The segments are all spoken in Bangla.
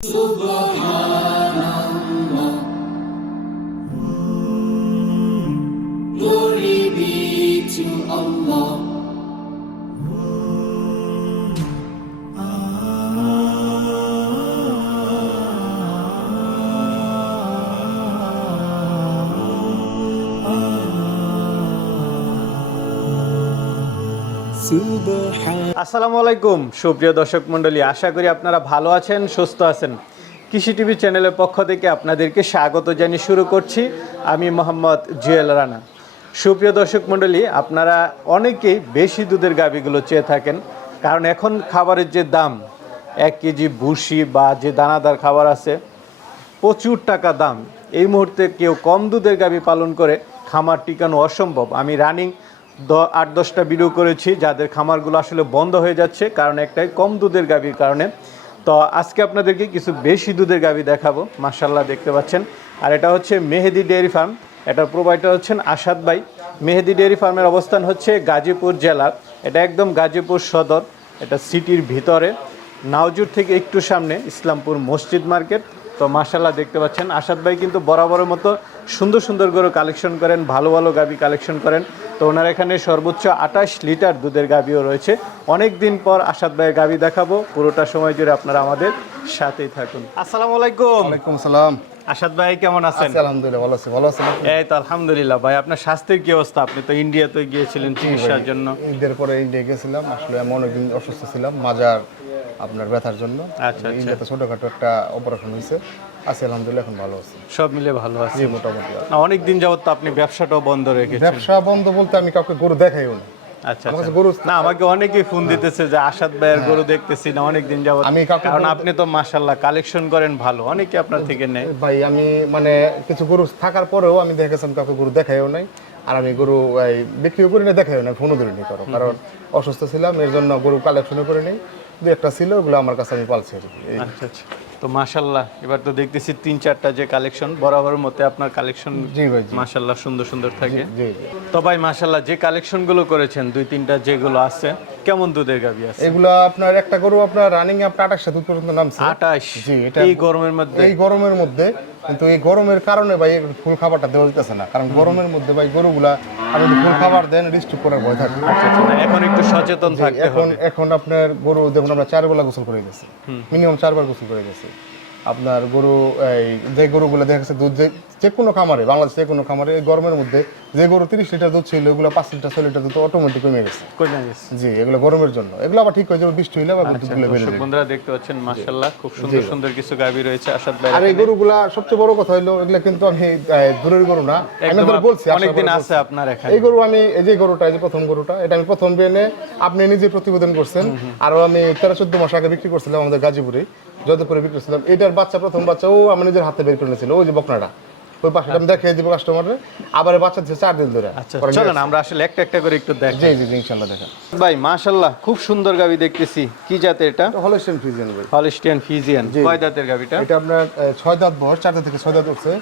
Subhanahu আসসালামু আলাইকুম, সুপ্রিয় দর্শক মণ্ডলী, আশা করি আপনারা ভালো আছেন, সুস্থ আছেন। কৃষি টিভি চ্যানেলের পক্ষ থেকে আপনাদেরকে স্বাগত জানিয়ে শুরু করছি। আমি মোহাম্মদ জুয়েল রানা। সুপ্রিয় দর্শক মণ্ডলী, আপনারা অনেকেই বেশি দুধের গাভিগুলো চেয়ে থাকেন, কারণ এখন খাবারের যে দাম, এক কেজি ভুসি বা যে দানাদার খাবার আছে, প্রচুর টাকা দাম। এই মুহূর্তে কেউ কম দুধের গাভী পালন করে, খামার টিকানো অসম্ভব। আমি রানিং আট, দশটা ভিডিও করেছি, যাদের খামারগুলো আসলে বন্ধ হয়ে যাচ্ছে, কারণ একটাই কম দুধের গাভীর কারণে। তো আজকে আপনাদেরকে কিছু বেশি দুধের গাভী দেখাবো মার্শাল্লাহ দেখতে পাচ্ছেন। আর এটা হচ্ছে মেহেদি ডেয়ারি ফার্ম, এটার প্রোভাইডার হচ্ছেন আসাদ ভাই। মেহেদি ডেয়ারি ফার্মের অবস্থান হচ্ছে গাজীপুর জেলার এটা একদম গাজীপুর সদর, এটা সিটির ভিতরে, নাওজুর থেকে একটু সামনে, ইসলামপুর মসজিদ মার্কেট। তো মার্শাল্লাহ দেখতে পাচ্ছেন। আসাদ ভাই কিন্তু বরাবরের মতো সুন্দর সুন্দর করে কালেকশন করেন ভালো ভালো গাবি কালেকশন করেন। তো ওনার এখানে সর্বোচ্চ আঠাশ লিটার দুধের গাবিও রয়েছে। অনেক দিন পর আসাদ ভাইয়ের গাবি দেখাবো। পুরোটা সময় জুড়ে আপনারা আমাদের সাথেই থাকুন। আসসালামু আলাইকুম। ওয়ালাইকুম আসসালাম। আসাদ ভাই কেমন আছেন? আলহামদুলিল্লাহ ভালো আছি। ভালো আছেন এই তো আলহামদুলিল্লাহ ভাই আপনার স্বাস্থ্যের কি অবস্থা? আপনি তো ইন্ডিয়াতে গিয়েছিলেন চিকিৎসার জন্য। ঈদের পরে ইন্ডিয়া গেছিলাম। আসলে আমি অনেকদিন অসুস্থ ছিলাম। মাজার আপনার ব্যথার জন্য। আচ্ছা, আচ্ছা। ইন্ডিয়াতে ছোটখাটো একটা অপারেশন হয়েছে আছি আলহামদুলিল্লাহ এখন ভালো আছি। সব মিলে ভালো আছে। মোটামুটি না অনেক দিন যাবত তো আপনি ব্যবসাটাও বন্ধ রেখেছেন। ব্যবসা বন্ধ বলতে আমি কাউকে গরু দেখাইও না। আচ্ছা আচ্ছা। গরু না আমাকে অনেকেই ফোন দিতেছে যে আসাদ ভাইয়ের গরু দেখতেছি না অনেক দিন যাবত আমি কারণ আপনি তো কালেকশন করেন ভালো অনেকে আপনার থেকে নেয়। ভাই আমি মানে কিছু গরু থাকার পরেও আমি কাউকে গরু দেখাইও নাই। আর আমি গরু বিক্রিও করি না দেখাইও না ফোনও ধরে নি করো কারণ অসুস্থ ছিলাম এর জন্য গরু কালেকশনও করে নেই দু একটা ছিল ওগুলো আমার কাছে আমি পালছি আর কি। আচ্ছা আচ্ছা। তো মাশাল্লাহ এবার তো দেখতেছি তিন চারটা যে কালেকশন বরাবর মতে আপনার কালেকশন জি ভাই মাশাল্লাহ সুন্দর সুন্দর থাকে। তো ভাই মাশাল্লাহ যে কালেকশনগুলো করেছেন দুই তিনটা যেগুলো আছে কেমন দুধের গাবি আছে? এগুলো আপনার একটা গরু আপনার রানিং আপনার আঠাশ দুধ পর্যন্ত নামছে। আটাশ জি, এটা- এই গরমের মধ্যে? এই গরমের মধ্যে। কিন্তু এই গরমের কারণে ভাই ফুল খাবারটা দেওয়া যেতেছে না। কারণ গরমের মধ্যে ভাই গরুগুলা আপনি যদি ফুল খাবার দেন ডিস্টার্ব করার ভয় থাকে। এখন একটু সচেতন থাকতে এখন হবে। এখন আপনার গরু দেখুন আমরা চার বেলা গোসল করে গেছি। মিনিমাম চারবার গোসল করে গেছি। আপনার গরু এই যে গরুগুলো দেখা যাচ্ছে দুধ যে- কোনো খামারে বাংলাদেশে যে কোনো খামারে গরমের মধ্যে যে গরু তিরিশ লিটার দুধ ছিল ওগুলো পাঁচ লিটার ছয় লিটার দুধ অটোমেটিক কমে গেছে? জি এগুলো গরমের জন্য। এগুলো আবার ঠিক হয়ে যাবে বৃষ্টি হইলে আবার দুধগুলো বেড়ে যাবে। বন্ধুরা দেখতে পাচ্ছেন মাশাল্লাহ খুব সুন্দর সুন্দর কিছু গাবি রয়েছে আসাদ ভাই আর এই গরুগুলা সবচেয়ে বড় কথা হলো এগুলা কিন্তু আমি দূরের গরু না আমি আপনাদের বলছি আসার অনেকদিন আছে আপনার এখানে। এই গরু আমি এই যে গরুটা এই যে প্রথম গরুটা এটা আমি প্রথম বিয়ে আপনি নিজে প্রতিবেদন করছেন। আর আমি তেরো চোদ্দ মাস আগে বিক্রি করছিলাম আমাদের গাজীপুরে। যদপুরে বিক্রি করছিলাম। এটার বাচ্চা প্রথম বাচ্চা ও আমি নিজের হাতে বের করে নিয়েছিল ওই যে বকনাটা। ওই পাশে আমি দেখিয়ে দিব কাস্টমারে আবার বাচ্চা দিচ্ছে চার দিন ধরে। আচ্ছা চলেন আমরা আসলে একটা একটা করে একটু দেখ জি জি ইনশাল্লাহ দেখা ভাই মাশাল্লাহ খুব সুন্দর গাবি দেখতেছি। কি জাতের এটা? হলস্টেন ফ্রিজিয়ান ভাই। হলিস্টিয়ান ফিজিয়ান কয় দাঁতের গাবিটা? এটা আপনার আহ, ছয় দাঁত বয়স চার দাঁত থেকে ছয় দাঁত উঠছে।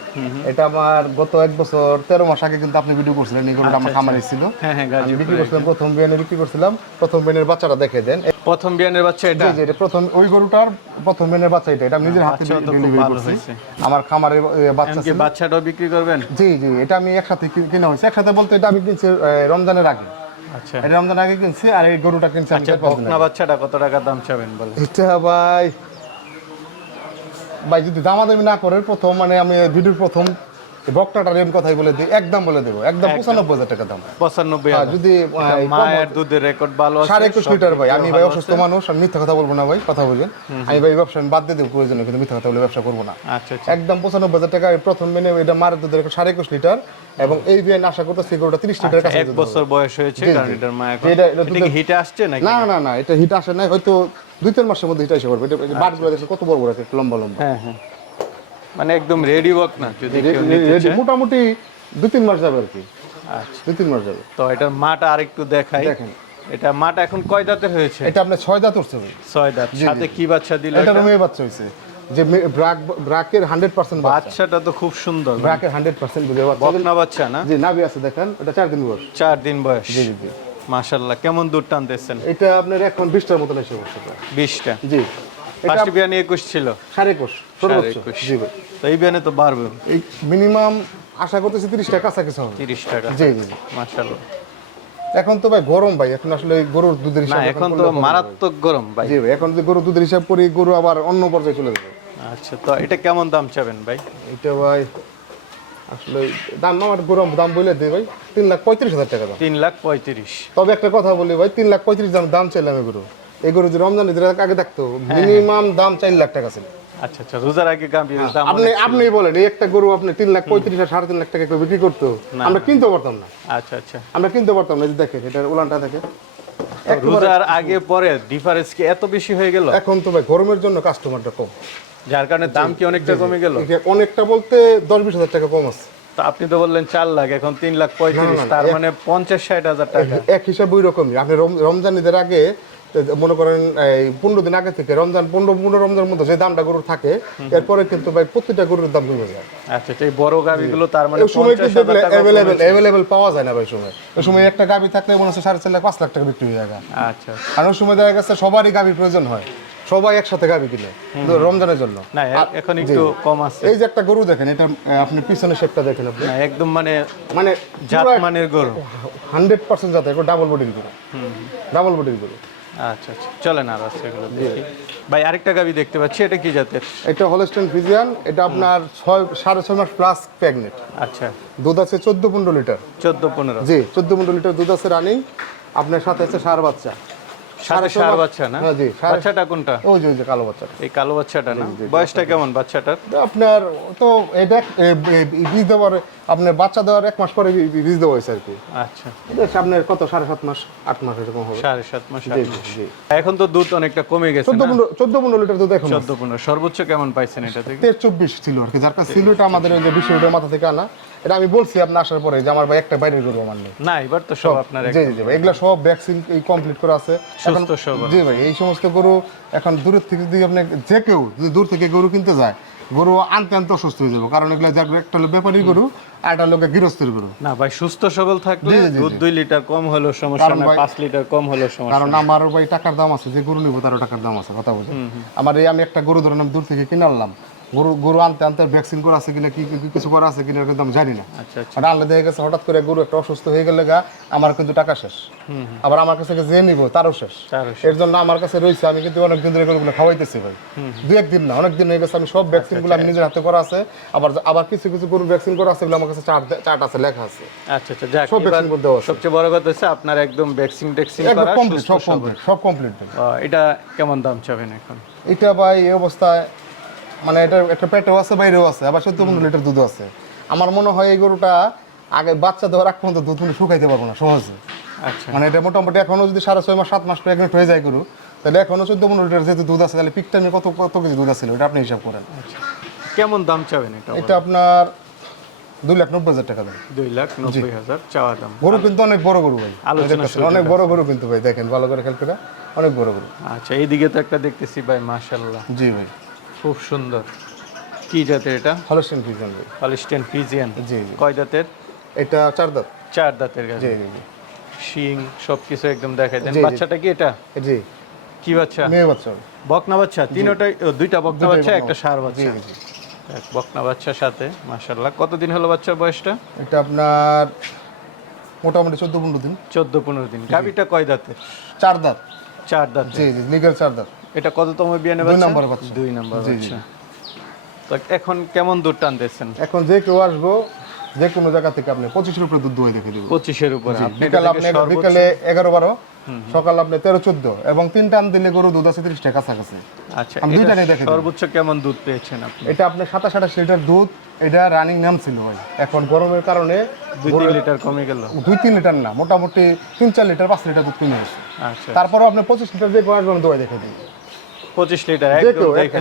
এটা আমার গত এক বছর তেরো মাস আগে কিন্তু আপনি ভিডিও করছিলেন এই গরুটা আমার খামারে ছিল। হ্যাঁ হ্যাঁ বিক্রি করছিলাম প্রথম বিয়ানে বিক্রি করছিলাম প্রথম বিয়ানের বাচ্চাটা দেখে দেন। প্রথম বিয়ানের বাচ্চা এটা? জি, জি, এটা প্রথম ওই গরুটার প্রথম বিয়ানের বাচ্চা এটা। এটা আমি নিজের হাতে ডেলিভারি ভালো করছি। আমার খামারে বাচ্চা ছিল। বাচ্চাটাও বিক্রি করবেন? জি জি এটা আমি একসাথে কিনা হয়েছে। একসাথে বলতে এটা আমি কিনছি রমজানের আগে। আচ্ছা। এটা রমজানের আগে কিনছি আর এই গরুটা কিনছি আমি আচ্ছা পাঁচ বকনা বাচ্চাটা কত টাকা দাম চাবেন বলে এটা ভাই ভাই যদি দামাদামি না করে প্রথম মানে আমি ভিডিওর প্রথম বকটাটার এম কথাই বলে দিই একদম বলে দেবো একদম পঁচানব্বই হাজার টাকা দাম। পঁচানব্বই যদি এই কম মায়ের দুধের রেকর্ড ভালো সাড়ে একুশ লিটার ভাই আমি ভাই অসুস্থ মানুষ আমি মিথ্যা কথা বলব না ভাই কথা বুঝেন। আমি ভাই ব্যবসা বাদ দিয়ে দেবো প্রয়োজনে কিন্তু মিথ্যা কথা বলে ব্যবসা করব না। আচ্ছা আচ্ছা। একদম পঁচানব্বই হাজার টাকা প্রথম মেনে এটা মারের দুধের একটা সাড়ে একুশ লিটার এবং এই বিয়ে আশা করতেছি গরুটা তিরিশ লিটার কাছে এক বছর বয়স হয়েছে কারণ এটার মা এখন এটা- হিটে আসছে নাকি? না না না এটা হিট আসে নাই হয়তো দুই তিন মাসের মধ্যে হিট এসে করবে এটা বাটগুলো কত বড় বড় লম্বা লম্বা। হ্যাঁ হ্যাঁ। মানে একদম রেডি ওয়ার্ক না যদি রেডি মোটামুটি দুই তিন মাস যাবে আর কি। আচ্ছা। দুই তিন মাস যাবে। তো এটার মাটা আরেকটু দেখাই। দেখেন। এটা মাটা এখন কয় দাঁতের হয়েছে? এটা আপনার ছয় দাঁত উঠছে ছয় দাঁত। সাথে কি বাচ্চা দিল এটা? মেয়ে বাচ্চা হয়েছে। যে ব্রাক ব্রাকের হান্ড্রেড পার্সেন্ট বাচ্চা। বাচ্চাটা তো খুব সুন্দর ব্রাকের হান্ড্রেড পার্সেন্ট বুঝে বাচ্চা। বকনা বাচ্চা না? জি নাভি আছে দেখেন। এটা চার দিন বয়স। চার দিন বয়স। জি জি মাশাল্লাহ কেমন দুধ টানতেছেন? এটা আপনার এখন বিশটার মতন এসে প্রায়। বিশটা। জি। এটা ফার্স্ট বিয়ানি একুশ ছিল। সাড়ে একুশ সাড়ে সর্বোচ্চ জি ভাই। তো এই বিয়ানে তো বাড়বে। এই মিনিমাম আশা করতেছি তিরিশ টাকা কাছাকাছি হবে। তিরিশ টাকা। জি জি। মাশাল্লাহ এখন তো ভাই গরম ভাই এখন আসলে গরুর দুধের না হিসাব এখন তো। মারাত্মক গরম ভাই। জি ভাই এখন যদি গরুর দুধের হিসাব করি গরু আবার অন্য পর্যায়ে চলে যাবে। আচ্ছা তো এটা কেমন দাম চাবেন ভাই? এটা ভাই আসলে দাম আমার গরম দাম বলে দিই ভাই তিন লাখ পঁয়ত্রিশ হাজার টাকা দাম। তিন লাখ পঁয়ত্রিশ। তবে একটা কথা বলি ভাই তিন লাখ পঁয়ত্রিশ দাম দাম চাইলাম গরু এই গরু যদি রমজান ঈদের আগে থাকতো হ্যাঁ, মিনিমাম দাম চার লাখ টাকা ছিল। আচ্ছা আচ্ছা রোজার আগে গাম্ভীর দাম আপনি আপনি বলেন এই একটা গরু আপনি তিন লাখ পঁয়ত্রিশ আর সাড়ে তিন লাখ টাকা কেউ বিক্রি করতো আমরা কিনতে পারতাম না। আচ্ছা আচ্ছা। আমরা কিনতে পারতাম না এই দেখেন এটার উলানটা দেখে রোজার আগে পরে ডিফারেন্স কি এত বেশি হয়ে গেল? এখন তো ভাই গরমের জন্য কাস্টমারটা কম। যার কারণে দাম কি অনেকটা কমে গেল? অনেকটা বলতে দশ বিশ হাজার টাকা কম আছে। তো আপনি তো বললেন চার লাখ এখন তিন লাখ পঁয়ত্রিশ তার মানে পঞ্চাশ ষাট হাজার টাকা। এক হিসাব ওই রকমই। আপনি রম- রমজান ঈদের আগে মনে করেন এই পনেরো দিন আগে থেকে রমজান পনেরো পনেরো রমজানের মধ্যে যে দামটা গরুর থাকে এরপরে কিন্তু ভাই প্রতিটা গরুর দাম কমে যায়। আচ্ছা এই বড় তার মানে সময় কিন্তু অ্যাভেলেবেল অ্যাভেলেবেল পাওয়া যায় না ভাই সময়। ওই সময় একটা গাভি থাকলে মনে হচ্ছে সাড়ে চার লাখ পাঁচ লাখ টাকা বিক্রি হয়ে যায়। আচ্ছা। আর ওই সময় দেখা গেছে সবারই গাভির প্রয়োজন হয়। সবাই একসাথে গাভি কিনে রমজানের জন্য। না এখন একটু কম আছে। এই যে একটা গরু দেখেন এটা আপনি পিছনে শেপটা দেখেন আপনি। একদম মানে মানে জাত মানের গরু। হান্ড্রেড পার্সেন্ট যাতে ডাবল বডির গরু। ডাবল বডির গরু। আচ্ছা আচ্ছা। চলেন আর আছে এগুলো দেখি। ভাই আরেকটা দেখতে পাচ্ছি এটা কি জাতের? এটা ফিজিয়ান এটা আপনার ছয় সাড়ে ছয় মাস প্লাস প্রেগনেন্ট আচ্ছা। দুধ আছে চোদ্দ পনেরো লিটার। চোদ্দ পনেরো। জি চোদ্দ পনেরো লিটার দুধ আছে রানিং আপনার সাথে আছে সার বাচ্চা। সাড়ে বাচ্চা না? জি, বাচ্চাটা কোনটা? ওই যে কালো বাচ্চাটা। এই কালো বাচ্চাটা না? বয়সটা কেমন বাচ্চাটার? আপনার তো এটা এ, এ, বীজ দেওয়ার আপনার বাচ্চা দেওয়ার এক মাস পরে বীজ দেওয়া হয়েছে আর কি। আচ্ছা। আপনার কত সাড়ে সাত মাস আট মাস এরকম হবে। সাড়ে সাত মাস। এখন তো দুধ অনেকটা কমে গেছে চোদ্দ পনেরো চোদ্দ পনেরো লিটার দুধ এখন চোদ্দ পনেরো। সর্বোচ্চ কেমন পাইছেন এটা থেকে? চব্বিশ ছিল আর কি। যার কাছে ছিল এটা আমাদের ওই যে বিশ্ব রোডের মাথা থেকে আনা। এটা আমি বলছি আপনি আসার পরে যে আমার ভাই একটা বাইরের গরু আমার নেই। না এবার তো সব আপনার জি জি এগুলা সব ভ্যাকসিন কমপ্লিট করা আছে। এখন জি ভাই এই সমস্ত গরু এখন দূরের থেকে যদি আপনি যে কেউ যদি দূর থেকে গরু কিনতে যায় গরু আনতে আনতে অসুস্থ হয়ে যাবে। কারণ এগুলা যার একটা হলো ব্যাপারী গরু আর একটা লোকের গৃহস্থের গরু। না ভাই সুস্থ সবল থাকলে। দুধ দুই লিটার কম হলেও সমস্যা না পাঁচ লিটার কম হলেও সমস্যা কারণ আমার ভাই টাকার দাম আছে যে গরু নিবো তারও টাকার দাম আছে কথা বলছি আমার এই আমি একটা গরু ধরেন দূর থেকে কিনে আনলাম। গরু গরু আনতে আনতে ভ্যাকসিন করা আছে কিনা কি কিছু করা আছে কিনা জানি না। আচ্ছা আচ্ছা। আর আনলে দেখা গেছে হঠাৎ করে গরু একটা অসুস্থ হয়ে গেলে গা আমার কিন্তু টাকা শেষ। আবার আমার কাছে যে নিব তারও শেষ। এর জন্য আমার কাছে রয়েছে আমি কিন্তু অনেক দিন ধরে গরুগুলো খাওয়াইতেছি ভাই। দু একদিন না অনেক দিন হয়ে গেছে আমি সবগুলো আমি নিজের হাতে করা আছে। আবার আবার কিছু কিছু গরু ভ্যাকসিন করা আছে আমার কাছে চার্ট চার্ট আছে লেখা আছে। আচ্ছা আচ্ছা যাক সব ভ্যাকসিন সবচেয়ে বড় কথা হচ্ছে আপনার একদম ভ্যাকসিন ট্যাক্সিন করা কমপ্লিট সব কমপ্লিট সব কমপ্লিট এটা কেমন দাম চাবেন এখন? এটা ভাই এই অবস্থায় মানে এটা একটা পেটেও আছে বাইরেও আছে আবার চোদ্দ পনেরো লিটার দুধ আছে। আমার মনে হয় এই গরুটা আগে বাচ্চা দেওয়ার আগ পর্যন্ত দুধ শুকাইতে পারব না সহজে। আচ্ছা। মানে এটা মোটামুটি এখনও যদি সাড়ে ছয় মাস সাত মাস প্রেগনেন্ট হয়ে যায় গরু তাহলে এখনও চোদ্দ পনেরো লিটার যেহেতু দুধ আছে তাহলে পিক টাইমে কত কত কেজি দুধ আছে এটা আপনি হিসাব করেন। কেমন দাম চাবেন এটা এটা আপনার দুই লাখ নব্বই হাজার টাকা দেন দুই লাখ নব্বই হাজার চাওয়া দাম। গরু কিন্তু অনেক বড় গরু ভাই। অনেক বড় গরু কিন্তু ভাই দেখেন ভালো করে খেয়াল করে অনেক বড় গরু। আচ্ছা এইদিকে তো একটা দেখতেছি ভাই মাশাল্লাহ জি ভাই। খুব সুন্দর। কি জাতের এটা? হলস্টেন ভাই হলিস্টেন ফিজিয়ান জি জি। কয় দাঁতের এটা চার দাঁত। চার দাঁতের গাছ। জি জি শিং সবকিছু একদম দেখাই দেন। বাচ্চাটা কি এটা? জি। কি বাচ্চা? মেয়ে বাচ্চা। বকনা বাচ্চা। তিনটাই দুইটা বকনা বাচ্চা একটা সার বাচ্চা। জি এক বকনা বাচ্চার সাথে মাশাল্লাহ কতদিন হলো বাচ্চার বয়সটা? এটা আপনার মোটামুটি চোদ্দ পনেরো দিন। চোদ্দ পনেরো দিন। গাবিটা কয় দাঁতের? চার দাঁত। চার দাঁত জি জি লিগাল চার দাঁত। এটা কততম বিয়ানে দুই বাচ্চা? নম্বরের বাচ্চা। দুই নম্বর। বাচ্চা। তো এখন কেমন দুধ টানতেছেন? এখন যে কেউ আসব যে কোনো জায়গা থেকে আপনি পঁচিশের উপরে দুধ দই দেখে দেবো। পঁচিশের উপরে। বিকাল আপনি বিকালে এগারো বারো সকাল আপনি তেরো চোদ্দ এবং তিন টান দিলে গরু দুধ আছে তিরিশ টাকা কাছাকাছি। আচ্ছা আমি দুইটা দেখে সর্বোচ্চ কেমন দুধ পেয়েছেন আপনি? এটা আপনি সাতাশ আঠাশ লিটার দুধ এটা রানিং নাম ছিল ভাই। এখন গরমের কারণে দুই তিন লিটার কমে গেল। দুই তিন লিটার না মোটামুটি তিন চার লিটার পাঁচ লিটার দুধ কিনে আসে। আচ্ছা। তারপরেও আপনি পঁচিশ লিটার যে কেউ আসবে আমি দোয়াই দেখে দিই পঁচিশ লিটার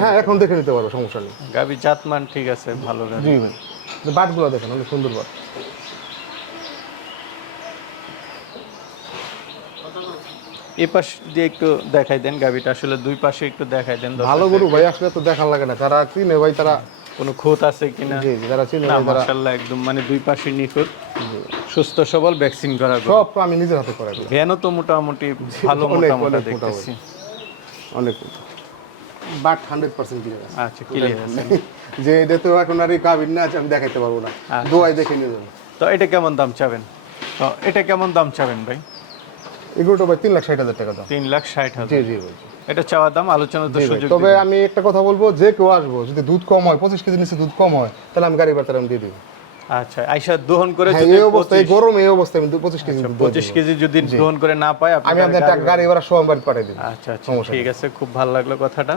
হ্যাঁ এখন দেখে নিতে পারব সমস্যা নেই। গাবি জাতমান ঠিক আছে ভালো গাবি জি ভাই। বাটগুলো দেখেন অনেক সুন্দর বাট। এই পাশ দিয়ে একটু দেখাই দেন গাবিটা আসলে দুই পাশে একটু দেখাই দেন ভালো গরু ভাই আসলে তো দেখার লাগে না। যারা কিনে ভাই তারা কোনো খুঁত আছে কিনা জি যারা চিনে না ভাই একদম মানে দুই পাশে নিখুঁত। সুস্থ সবল ভ্যাকসিন করা। সব তো আমি নিজের হাতে করাই। ভ্যানও তো মোটামুটি ভালো অনেক, মোটা মোটা অনেক মোটা দেখতেছি। অনেক বাট হান্ড্রেড পার্সেন্ট ক্লিয়ার আছে। আচ্ছা ক্লিয়ার আছে। যে এটা তো এখন আর গাভীর না আমি দেখাইতে পারব না। আচ্ছা। দোয়াই দেখে নিয়ে যাব। তো এটা কেমন দাম চাবেন? তো এটা কেমন দাম চাবেন ভাই? এগুলোটা ভাই তিন লাখ ষাট হাজার টাকা দাম। তিন লাখ ষাট জি হাজার। জি ভাই। এটা চাওয়া দাম আলোচনা তো সুযোগ তবে আমি একটা কথা বলব যে কেউ আসব যদি দুধ কম হয় পঁচিশ কেজি নিচে দুধ কম হয় তাহলে আমি গাড়ি ভাড়া আমি দিয়ে দিবো। আচ্ছা আইসা দোহন করে হ্যাঁ যদি এই অবস্থা এই 25 গরমে এই অবস্থায় দু- পঁচিশ কেজি দুধ দিয়ে পঁচিশ দিবো। কেজি যদি দোহন করে না পায় আমি আপনার গাড়ি টাকা বাড়ি পাঠিয়ে দিবো। আচ্ছা আচ্ছা ঠিক আছে খুব ভালো লাগল কথাটা।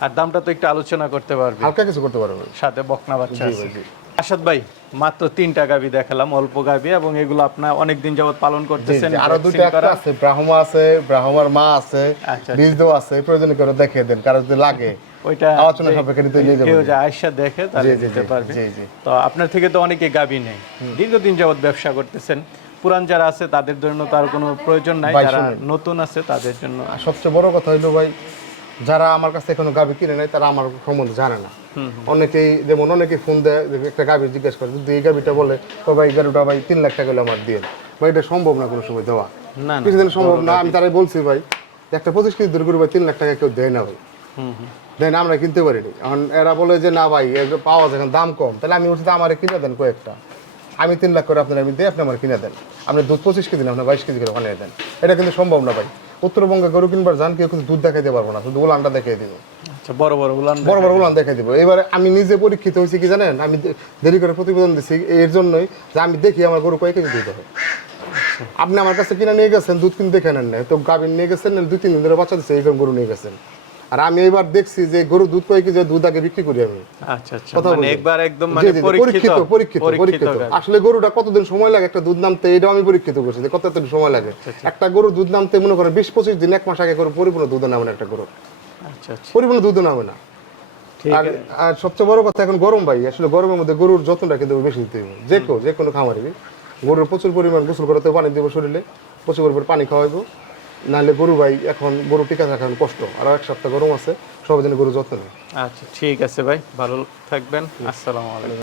আর দামটা তো একটু আলোচনা করতে পারবে। হালকা কিছু করতে পারব। সাথে বকনা বাচ্চা আছে। ভাই, আসাদ ভাই মাত্র তিনটা গাবি দেখালাম অল্প গাবি এবং এগুলো আপনার অনেকদিন যাবত পালন করতেছেন আরও দুইটা আছে ব্রাহ্মা আছে ব্রাহ্মার মা আছে আচ্ছা, বীজ দেওয়া আছে প্রয়োজন করে দেখিয়ে দেন কারও যদি লাগে। ওইটা আলোচনা সাপেক্ষে নিয়ে যাব। কেউ যে আয়সা দেখে তাহলে দিতে পারবে। তো আপনার থেকে তো অনেকে গাবি নেই। দীর্ঘদিন যাবত ব্যবসা করতেছেন। পুরান যারা আছে তাদের জন্য তার কোনো প্রয়োজন নাই। যারা নতুন আছে তাদের জন্য সবচেয়ে বড় কথা হইল ভাই যারা আমার কাছে এখনও গাবি কিনে নাই তারা আমার সম্বন্ধে জানে না। অনেকেই যেমন অনেকেই ফোন দেয় একটা গাভি জিজ্ঞেস করে যদি এই গাভিটা বলে তো ভাই গাড়িটা ভাই তিন লাখ টাকা আমার দিয়ে ভাই এটা সম্ভব না কোনো সময় দেওয়া। কিছুদিন সম্ভব না আমি তারাই বলছি ভাই একটা পঁচিশ কেজি দূর করে ভাই তিন লাখ টাকা কেউ দেয় না ভাই। দেন আমরা কিনতে পারিনি এখন এরা বলে যে না ভাই পাওয়া যায় দাম কম। তাহলে আমি বলছি আমার কিনে দেন কয়েকটা। আমি তিন লাখ করে আপনার আমি দিই আপনি আমার কিনে দেন। আপনি দুধ পঁচিশ কেজি আপনার বাইশ কেজি করে বানিয়ে দেন। এটা কিন্তু সম্ভব না ভাই। উত্তরবঙ্গে গরু কিনবার যান কেউ কিন্তু দুধ দেখাইতে পারব না শুধু উলানটা দেখিয়ে দিব। আচ্ছা বড় বড় উলান বড় বড় উলান দেখাই দিব। এবারে আমি নিজে পরীক্ষিত হয়েছি কি জানেন? আমি দেরি করে প্রতিবেদন দিচ্ছি এর জন্যই যে আমি দেখি আমার গরু কয়েক কেজি দুধ হবে আপনি আমার কাছে কিনা নিয়ে গেছেন দুধ কিনে দেখে নেন না তো গাভীর নিয়ে গেছেন দুই তিন দিন ধরে বাচ্চা দিচ্ছে এই গরু নিয়ে গেছেন। আর আমি এবার দেখছি যে গরু দুধ কয়েক কেজি দুধ আগে বিক্রি করি আমি। আচ্ছা আচ্ছা। মানে একবার একদম মানে পরীক্ষিত। পরীক্ষিত পরীক্ষিত আসলে গরুটা কতদিন সময় লাগে একটা দুধ নামতে এটাও আমি পরীক্ষিত করছি যে কত দিন সময় লাগে। আচ্ছা, একটা গরু দুধ নামতে মনে করেন বিশ পঁচিশ দিন এক মাস আগে গরু পরিপূর্ণ দুধ নামে না একটা গরু। আচ্ছা আচ্ছা। পরিপূর্ণ দুধ নামে না। আর আর সবচেয়ে বড় কথা এখন গরম ভাই আসলে গরমের মধ্যে গরুর যত্নটা কিন্তু বেশি দিতে হবে। যে কেউ যে কোনো খামারি গরুর প্রচুর পরিমাণ গোসল করাতে পানি দেবো শরীরে প্রচুর পরিমাণ পানি খাওয়াইবো। নাহলে গরু ভাই এখন গরু টিকা এখন কষ্ট। আর এক সপ্তাহ গরম আছে সবাই যেন গরু যত্ন নেয়। আচ্ছা ঠিক আছে ভাই ভালো থাকবেন। আসসালামু আলাইকুম।